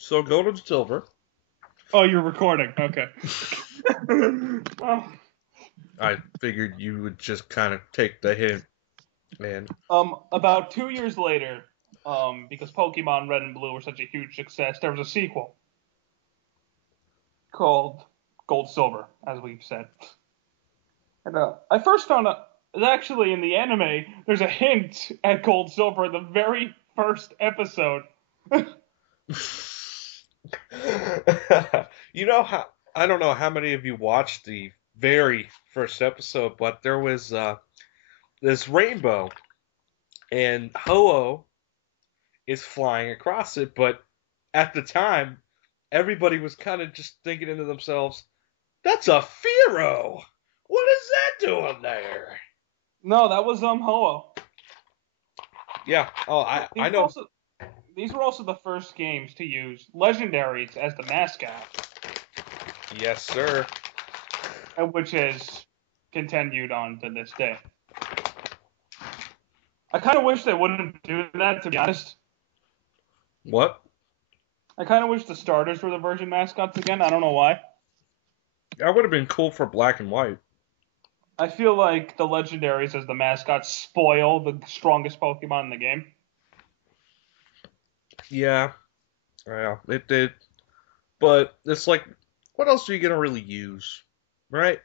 So gold and silver. Oh, you're recording. Okay. Well, I figured you would just kind of take the hint, and about 2 years later, because Pokemon Red and Blue were such a huge success, there was a sequel called Gold Silver, as we've said. And I first found out that actually in the anime, there's a hint at Gold Silver in the very first episode. you know how I don't know how many of you watched the very first episode, but there was this rainbow, and Ho-Oh is flying across it, but at the time, everybody was kind of just thinking into themselves, "That's a Fearow. What is that doing there?" No, that was Ho-Oh. Yeah. Oh, I These were know. also these were also the first games to use legendaries as the mascot, Yes, sir. which has continued on to this day. I kind of wish they wouldn't do that, to be honest. What? I kind of wish the starters were the version mascots again. I don't know why. That would have been cool for black and white. I feel like the legendaries as the mascots spoil the strongest Pokemon in the game. Yeah, yeah, it did. But it's like, what else are you gonna really use, right?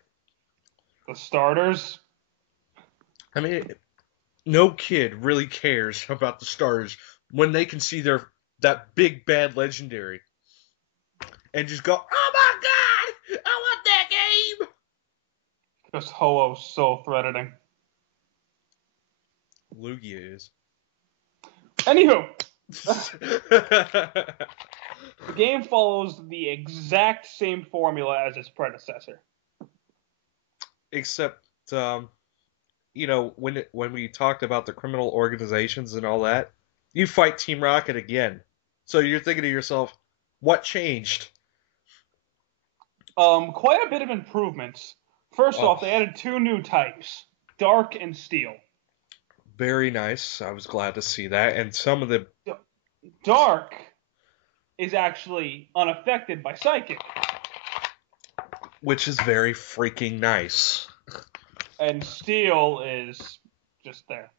The starters. I mean, no kid really cares about the stars when they can see their that big bad legendary and just go, "Oh my god, I want that game." Because Ho-Oh's so threatening. Lugia is. Anywho, the game follows the exact same formula as its predecessor. Except, when we talked about the criminal organizations and all that, you fight Team Rocket again. So you're thinking to yourself, what changed? Quite a bit of improvements. First Oh, off, they added two new types, Dark and Steel. very nice. I was glad to see that. And some of the, D- Dark is actually unaffected by Psychic, which is very freaking nice. and Steel is just there.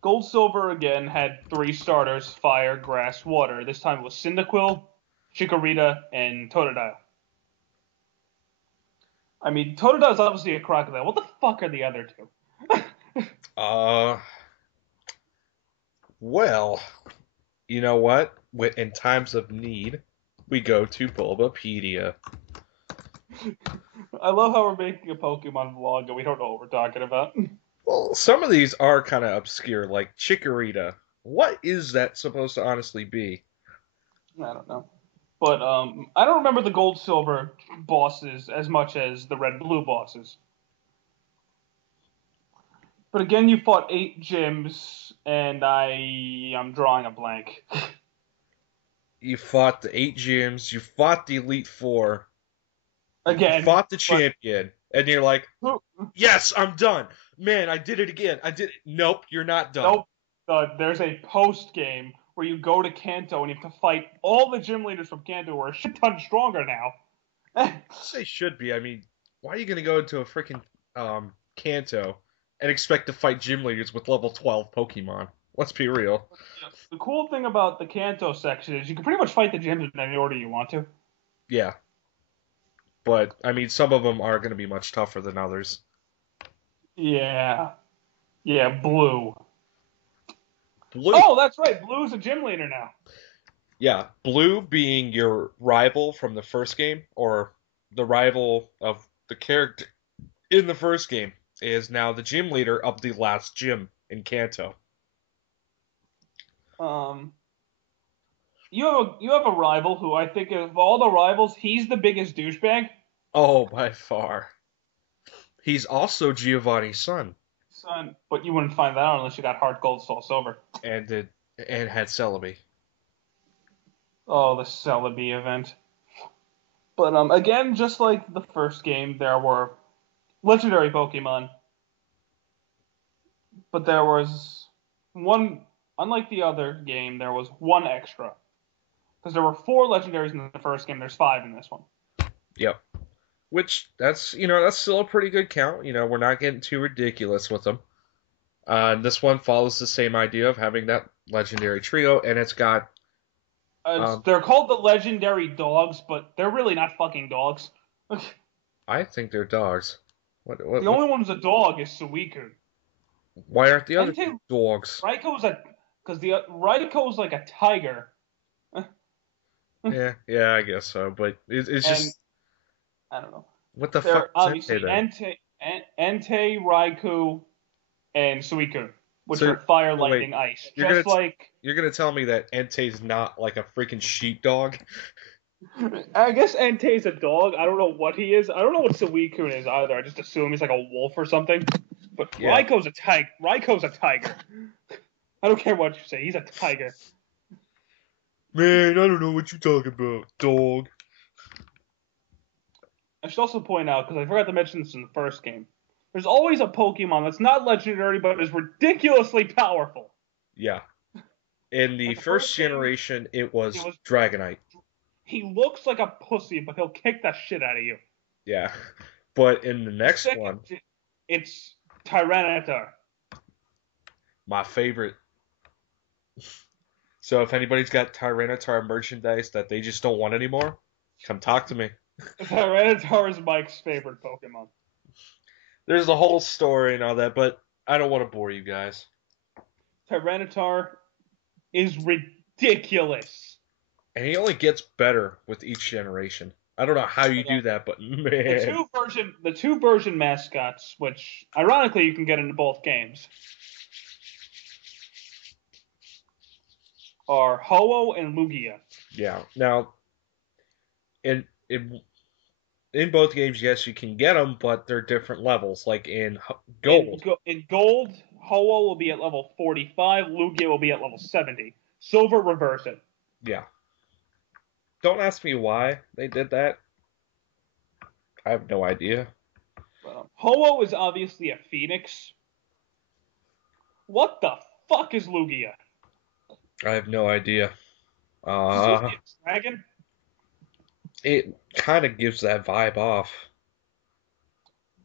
Gold Silver again had three starters: Fire, Grass, Water. This time it was Cyndaquil, Chikorita, and Totodile. I mean, Totodile is obviously a crocodile. What the fuck are the other two? Uh, well, you know what? In times of need, we go to Bulbapedia. I love how we're making a Pokemon vlog and we don't know what we're talking about. Well, some of these are kind of obscure, like Chikorita. What is that supposed to honestly be? I don't know. But I don't remember the Gold Silver bosses as much as the Red Blue bosses. But again, you fought 8 gyms, and I'm drawing a blank. You fought the 8 gyms, you fought the Elite Four, you Again, fought the but champion, and you're like, yes, I'm done. Man, I did it again. I did it. Nope, you're not done. nope. There's a post game where you go to Kanto and you have to fight all the gym leaders from Kanto who are a shit ton stronger now. They should be. I mean, why are you going to go into a freaking Kanto and expect to fight gym leaders with level 12 Pokemon? Let's be real. The cool thing about the Kanto section is you can pretty much fight the gyms in any order you want to. Yeah, but I mean, some of them are going to be much tougher than others. Yeah. Yeah, Blue. Blue, Oh, that's right. Blue's a gym leader now. yeah, Blue being your rival from the first game, or the rival of the character in the first game, is now the gym leader of the last gym in Kanto. Um, you have a rival who I think of all the rivals, he's the biggest douchebag. Oh, by far. He's also Giovanni's son, Son, but you wouldn't find that out unless you got Heart Gold, Soul Silver. and did and had Celebi. Oh, the Celebi event. But again, just like the first game, there were legendary Pokemon, but there was one. unlike the other game, there was one extra. Because there were 4 legendaries in the first game, there's 5 in this one. Yep. Which that's still a pretty good count. We're not getting too ridiculous with them. This one follows the same idea of having that legendary trio, and it's got. They're called the legendary dogs, but they're really not fucking dogs. I think they're dogs. The only one who's a dog is Suicune. Why aren't the other dogs? Raikou like a tiger. yeah, I guess so. But it's just. I don't know. What the fuck? Obviously, Entei, Raikou, and Suicune, which are fire, lightning, ice. You're gonna tell me that Entei's not like a freaking sheepdog? I guess Entei's a dog. I don't know what he is. I don't know what Suicune is either. I just assume he's like a wolf or something. But yeah. Raikou's a tiger. I don't care what you say. He's a tiger. Man, I don't know what you're talking about, dog. I should also point out, because I forgot to mention this in the first game, there's always a Pokemon that's not legendary, but is ridiculously powerful. Yeah. In the first generation, it was Dragonite. He looks like a pussy, but he'll kick the shit out of you. Yeah. But in the next one... It's Tyranitar. My favorite. So if anybody's got Tyranitar merchandise that they just don't want anymore, come talk to me. Tyranitar is Mike's favorite Pokemon. There's a whole story and all that, but I don't want to bore you guys. Tyranitar is ridiculous. And he only gets better with each generation. I don't know how you do that, but man. The two version mascots, which ironically you can get into both games, are Ho-Oh and Lugia. Yeah. Now, in both games, yes, you can get them, but they're different levels. Like in Gold. In Gold, Ho-Oh will be at level 45, Lugia will be at level 70. Silver, reverse it. Yeah. Don't ask me why they did that. I have no idea. Ho-Oh is obviously a phoenix. What the fuck is Lugia? I have no idea. Dragon? It kind of gives that vibe off.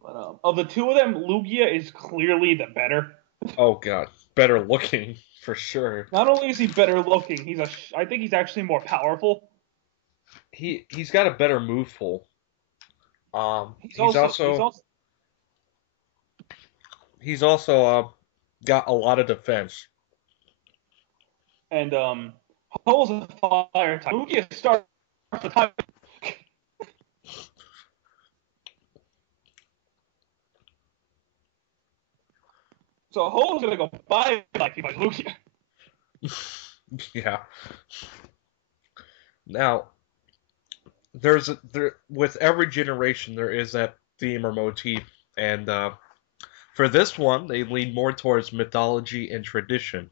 But of the two of them, Lugia is clearly the better. Oh god, better looking for sure. Not only is he better looking, I think he's actually more powerful. He's got a better move pool. He's also got a lot of defense. And Ho-Oh's a fire type. Lugia starts the time. So Ho-Oh's gonna go buy like he buys Lugia. Yeah. Now, with every generation there is that theme or motif, and for this one they lean more towards mythology and tradition.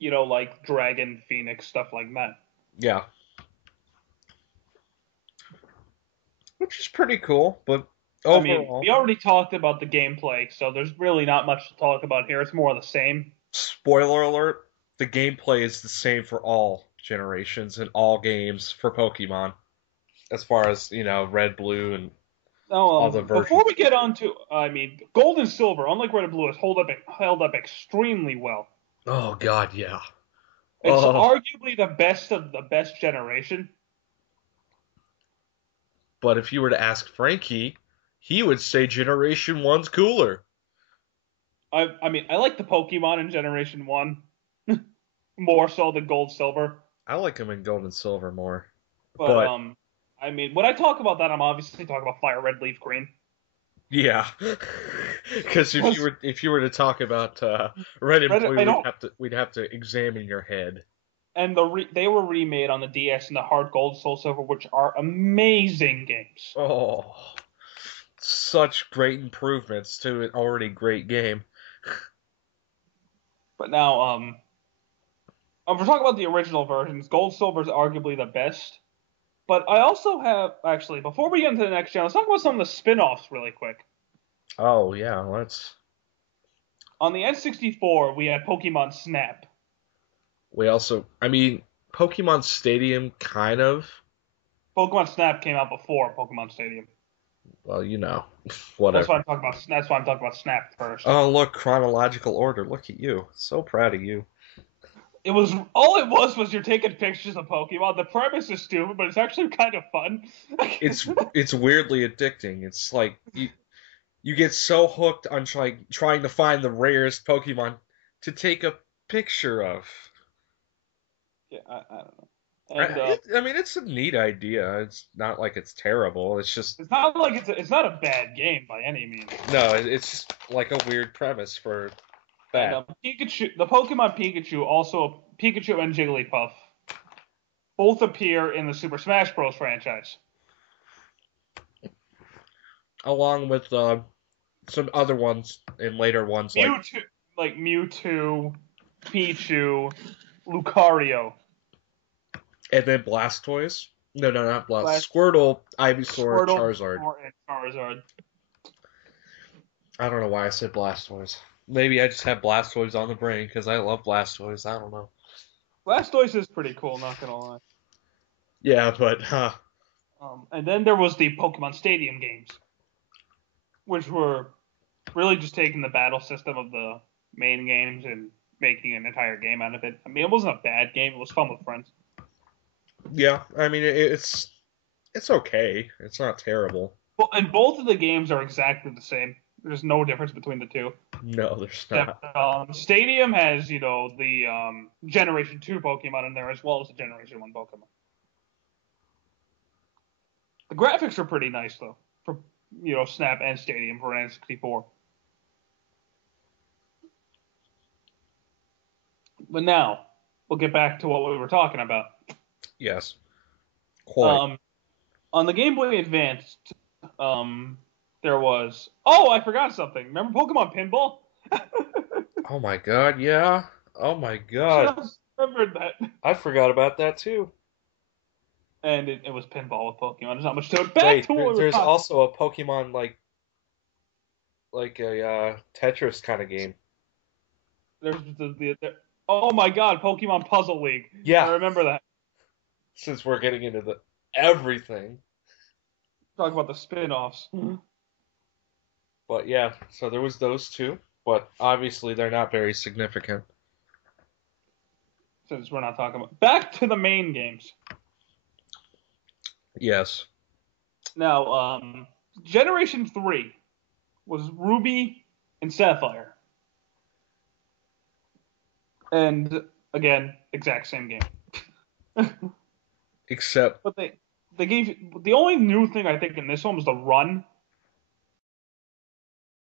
Like dragon, phoenix, stuff like that. Yeah. Which is pretty cool, but overall... we already talked about the gameplay, so there's really not much to talk about here. It's more of the same. Spoiler alert, the gameplay is the same for all generations and all games for Pokemon. As far as, Red, Blue, and all the versions. Before we get on to, Gold and Silver, unlike Red and Blue, has held up extremely well. Oh, God, yeah. It's arguably the best of the best generation. But if you were to ask Frankie, he would say Generation 1's cooler. I like the Pokemon in Generation 1 more so than Gold, Silver. I like them in Gold and Silver more. But when I talk about that, I'm obviously talking about Fire Red, Leaf Green. Yeah, because if you were to talk about Red and Blue, we'd have to examine your head. And they were remade on the DS and the Hard Gold, Soul Silver, which are amazing games. Oh, such great improvements to an already great game. But now, if we're talking about the original versions, Gold, Silver is arguably the best. But I also have, actually, before we get into the next gen, let's talk about some of the spin-offs really quick. Oh, yeah, let's On the N64, we had Pokemon Snap. We also, I mean, Pokemon Stadium, kind of. Pokemon Snap came out before Pokemon Stadium. Well, That's whatever. why I'm talking about. That's why I'm talking about Snap first. Oh, look, chronological order. Look at you. So proud of you. It was you're taking pictures of Pokemon. The premise is stupid, but it's actually kind of fun. It's weirdly addicting. It's like you get so hooked on trying to find the rarest Pokemon to take a picture of. Yeah, I don't know. And I mean, it's a neat idea. It's not like it's terrible. It's just it's not like it's not a bad game by any means. no. It's just like a weird premise for that. And, Pikachu, the Pokemon Pikachu, also Pikachu and Jigglypuff, both appear in the Super Smash Bros. Franchise. Along with some other ones in later ones like Mewtwo, Pichu, Lucario. And then Blastoise. No, not Blast. Squirtle, Ivysaur, Charizard. And Charizard. I don't know why I said Blastoise. Maybe I just have Blastoise on the brain because I love Blastoise. I don't know. Blastoise is pretty cool, not gonna lie. Yeah, but and then there was the Pokemon Stadium games, which were really just taking the battle system of the main games and making an entire game out of it. I mean, it wasn't a bad game. It was fun with friends. Yeah, I mean it's okay. It's not terrible. Well, and both of the games are exactly the same. There's no difference between the two. No, there's not. Stadium has, the Generation 2 Pokemon in there as well as the Generation 1 Pokemon. The graphics are pretty nice though for Snap and Stadium for an N64. But now we'll get back to what we were talking about. Yes. Quite. On the Game Boy Advance, there was. Oh, I forgot something. Remember Pokemon Pinball? Oh my god, yeah. Oh my god. Just remembered that. I forgot about that too. And it was pinball with Pokemon. There's not much to it. There's also a Pokemon like a Tetris kind of game. There's oh my god, Pokemon Puzzle League. Yeah. I remember that. Since we're getting into everything. Talk about the spin-offs. But yeah, so there was those two, but obviously they're not very significant. Since we're not talking about. Back to the main games. Yes. Now, Generation 3 was Ruby and Sapphire. And, again, exact same game. Except. But they gave the only new thing I think in this one was the run